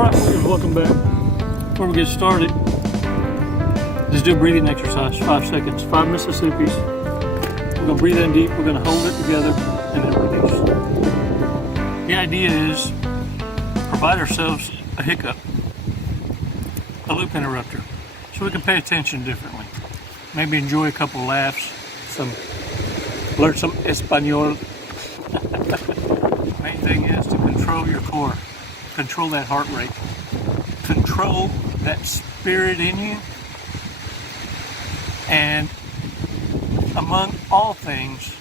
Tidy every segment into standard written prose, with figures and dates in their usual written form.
Alright, welcome back. Before we get started, just do a breathing exercise, 5 seconds, 5 Mississippis. We're going to breathe in deep, we're going to hold it together, and then release. The idea is provide ourselves a hiccup, a loop interrupter, so we can pay attention differently. Maybe enjoy a couple laughs, learn some Espanol. Main thing is to control your core, control that heart rate, control that spirit in you, and among all things,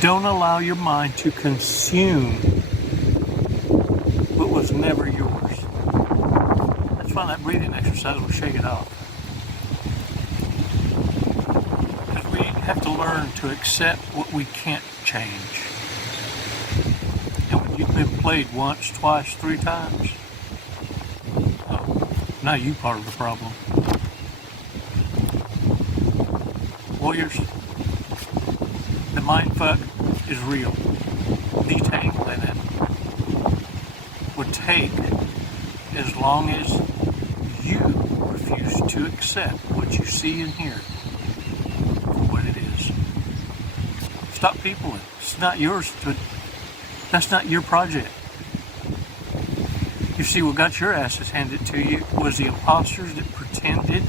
don't allow your mind to consume what was never yours. That's why that breathing exercise will shake it off. Because we have to learn to accept what we can't change. And when you've been played once, twice, 3 times, now you part of the problem. Warriors, the mindfuck is real. Detangling it would take as long as you refuse to accept what you see and hear for what it is. Stop peopling. It's not yours. That's not your project. You see, what got your asses handed to you was the imposters that pretended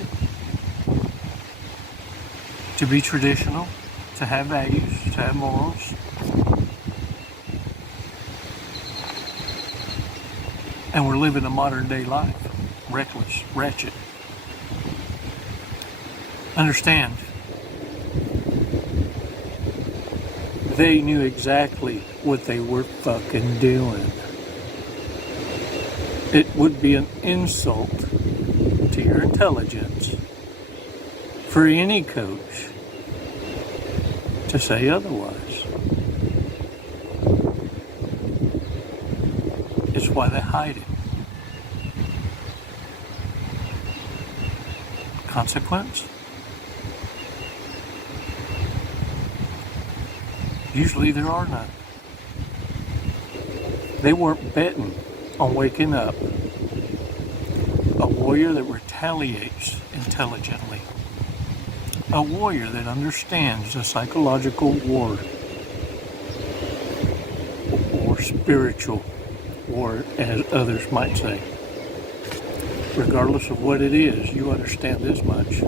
to be traditional, to have values, to have morals. And we're living a modern day life. Reckless, ratchet. Understand, they knew exactly what they were fucking doing. It would be an insult to your intelligence for any coach to say otherwise. It's why they hide it. Consequence? Usually there are none. They weren't betting on waking up a warrior that retaliates intelligently. A warrior that understands the psychological war or spiritual war, as others might say. Regardless of what it is, you understand this much.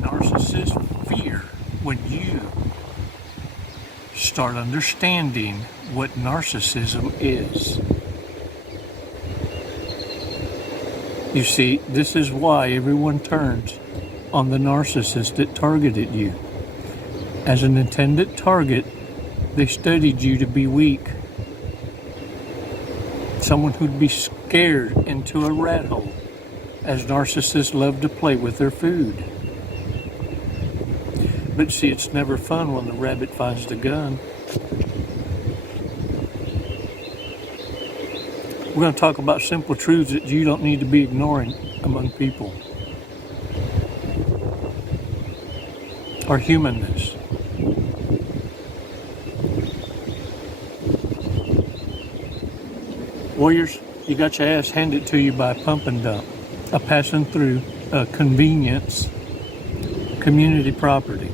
Narcissists fear when you start understanding what narcissism is. You see, this is why everyone turns on the narcissist that targeted you. As an intended target, they studied you to be weak. Someone who'd be scared into a rat hole, as narcissists love to play with their food. But see, it's never fun when the rabbit finds the gun. We're going to talk about simple truths that you don't need to be ignoring among people. Our humanness. Warriors, you got your ass handed to you by a pump and dump, a passing through, a convenience, community property.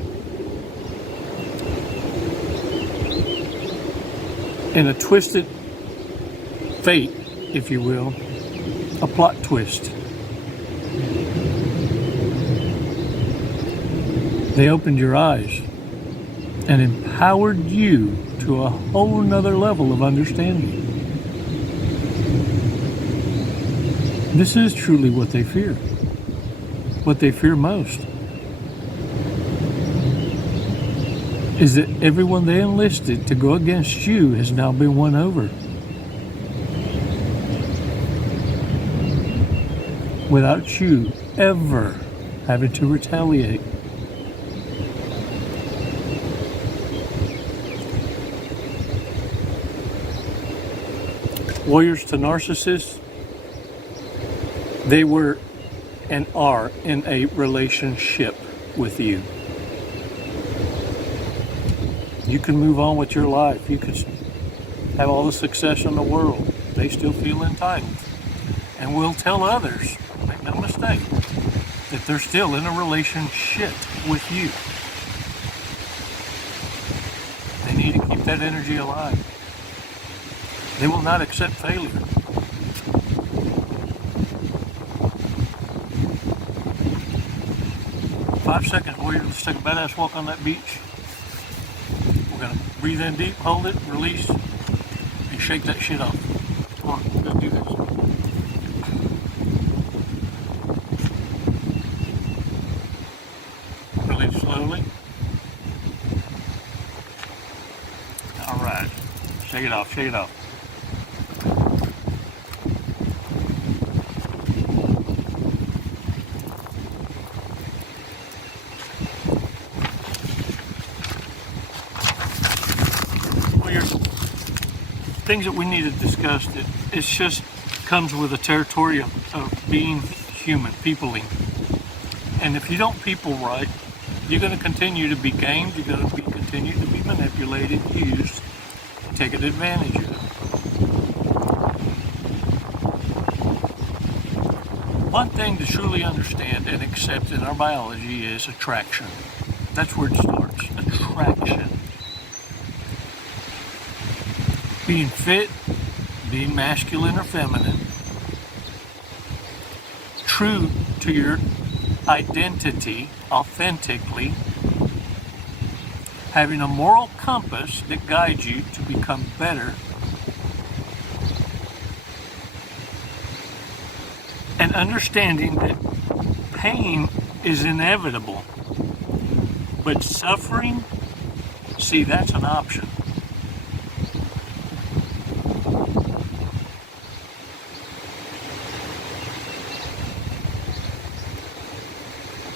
In a twisted fate, if you will, a plot twist. They opened your eyes and empowered you to a whole nother level of understanding. This is truly what they fear. What they fear most is that everyone they enlisted to go against you has now been won over. Without you ever having to retaliate. Warriors to narcissists, they were and are in a relationship with you. You can move on with your life. You could have all the success in the world. they still feel entitled and will tell others, make no mistake, that they're still in a relationship with you. They need to keep that energy alive. They will not accept failure. Five seconds, warrior. Let's take a badass walk on that beach. We're going to breathe in deep, hold it, release, and shake that shit off. Come on, let's do this. Release slowly. All right. Shake it off, shake it off. Things that we need to discuss, that it just comes with the territory of being human, peopling. And if you don't people right, you're going to continue to be gamed, you're going to continue to be manipulated, used, taken advantage of. One thing to truly understand and accept in our biology is attraction. That's where it starts, attraction. Being fit, being masculine or feminine, true to your identity authentically, having a moral compass that guides you to become better, and understanding that pain is inevitable, but suffering, see, that's an option.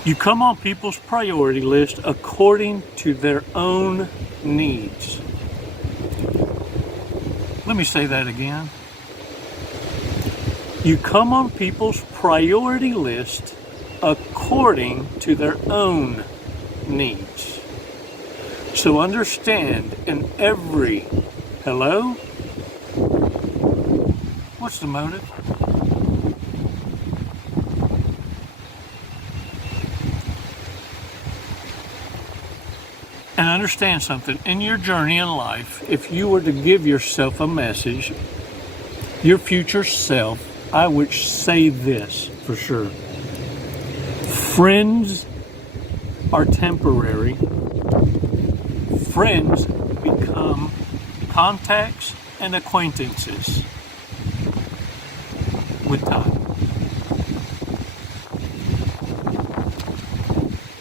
You come on people's priority list according to their own needs. Let me say that again. You come on people's priority list according to their own needs. So understand, in every, hello? What's the motive? And understand something, in your journey in life, if you were to give yourself a message, your future self, I would say this for sure. Friends are temporary. Friends become contacts and acquaintances with time.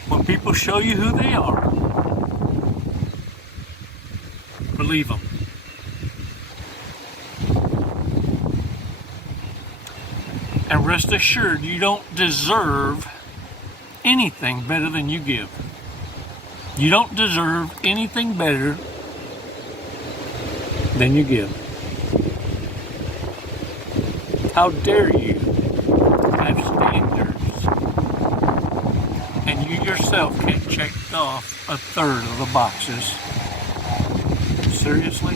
When people show you who they are, believe them. And rest assured, you don't deserve anything better than you give. You don't deserve anything better than you give. How dare you have standards and you yourself can't check off a third of the boxes? Seriously?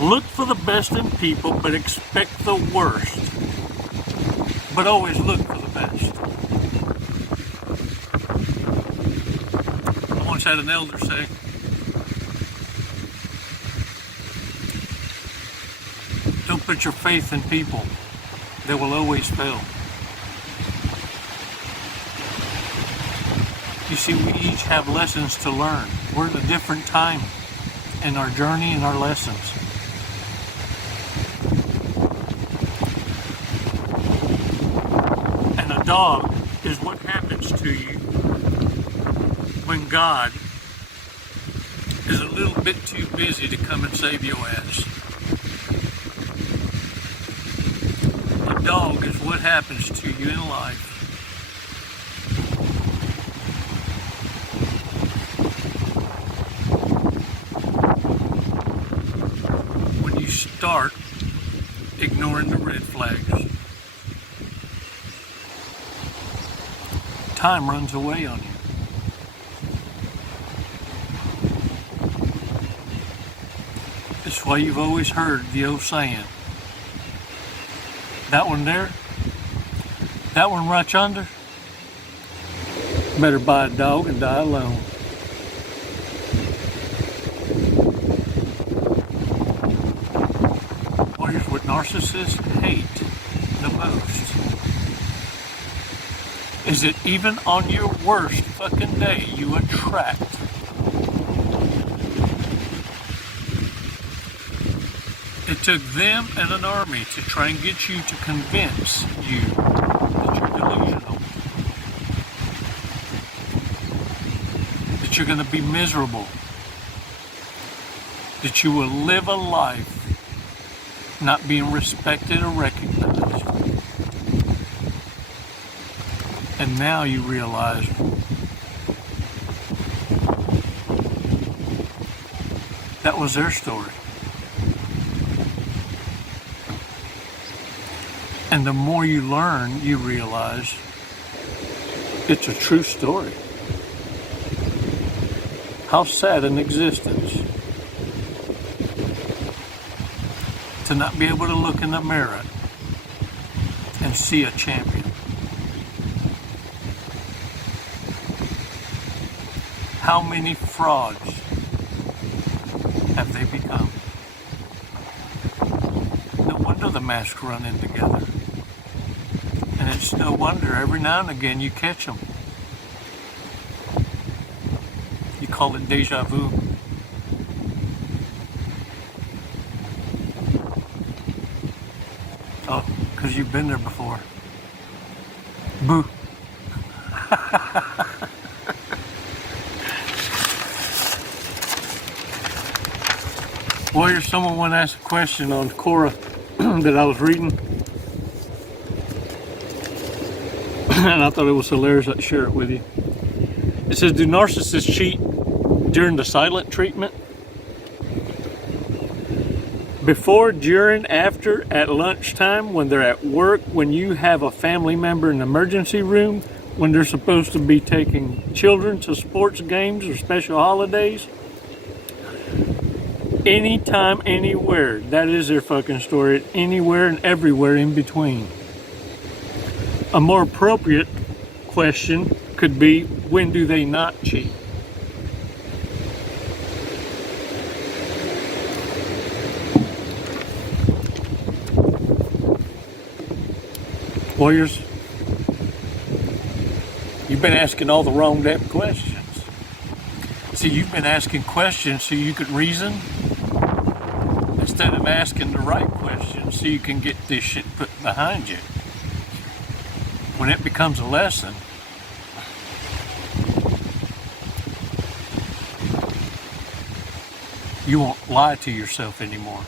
Look for the best in people, but expect the worst. But always look for the best. I once had an elder say, don't put your faith in people. They will always fail. You see, we each have lessons to learn. We're at a different time in our journey and our lessons. And a dog is what happens to you when God is a little bit too busy to come and save your ass. A dog is what happens to you in life when you start ignoring the red flags. time runs away on you. It's why you've always heard the old saying, that one there, that one right yonder, better buy a dog and die alone. Here's what narcissists hate the most, is that even on your worst fucking day, you attract it took them and an army to try and get you to convince you that you're delusional, that you're going to be miserable, that you will live a life not being respected or recognized. And now you realize that was their story. And the more you learn, you realize it's a true story. How sad an existence to not be able to look in the mirror and see a champion. How many frauds have they become? No wonder the masks run in together. And it's no wonder every now and again you catch them. You call it deja vu. Oh, because you've been there before. Boo. Warrior, someone want to ask a question on Quora that I was reading. And I thought it was hilarious. I'd share it with you. It says, do narcissists cheat during the silent treatment? Before, during, after, at lunchtime, when they're at work, when you have a family member in the emergency room, when they're supposed to be taking children to sports games or special holidays. Anytime, anywhere. That is their fucking story. Anywhere and everywhere in between. A more appropriate question could be, when do they not cheat? Warriors, you've been asking all the wrong damn questions. See, you've been asking questions so you could reason instead of asking the right questions so you can get this shit put behind you. When it becomes a lesson, you won't lie to yourself anymore.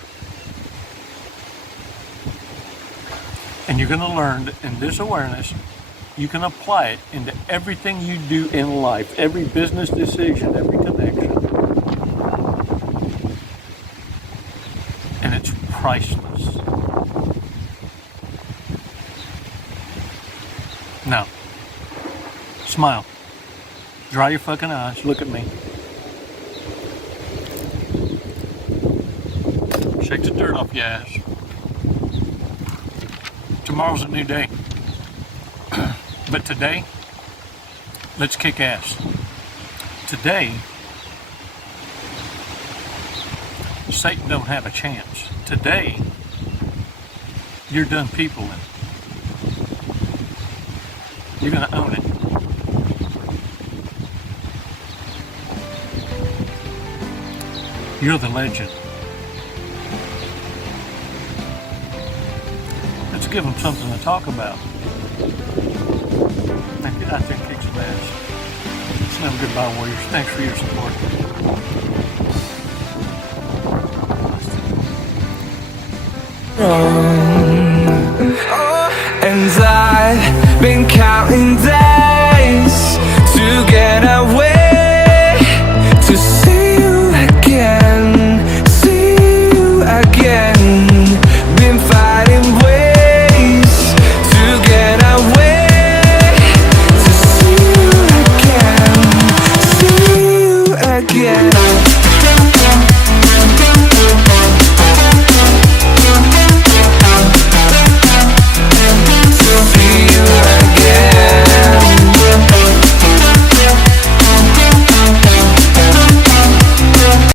And you're going to learn that in this awareness, you can apply it into everything you do in life, every business decision, every connection. And it's priceless. Now, smile. Dry your fucking eyes. Look at me. Shake the dirt off your ass. Tomorrow's a new day. But today, let's kick ass. Today, Satan don't have a chance. Today, you're done peopling. You're going to own it. You're the legend. Let's give them something to talk about. Now get out there and kick some ass. So goodbye, Warriors. Thanks for your support.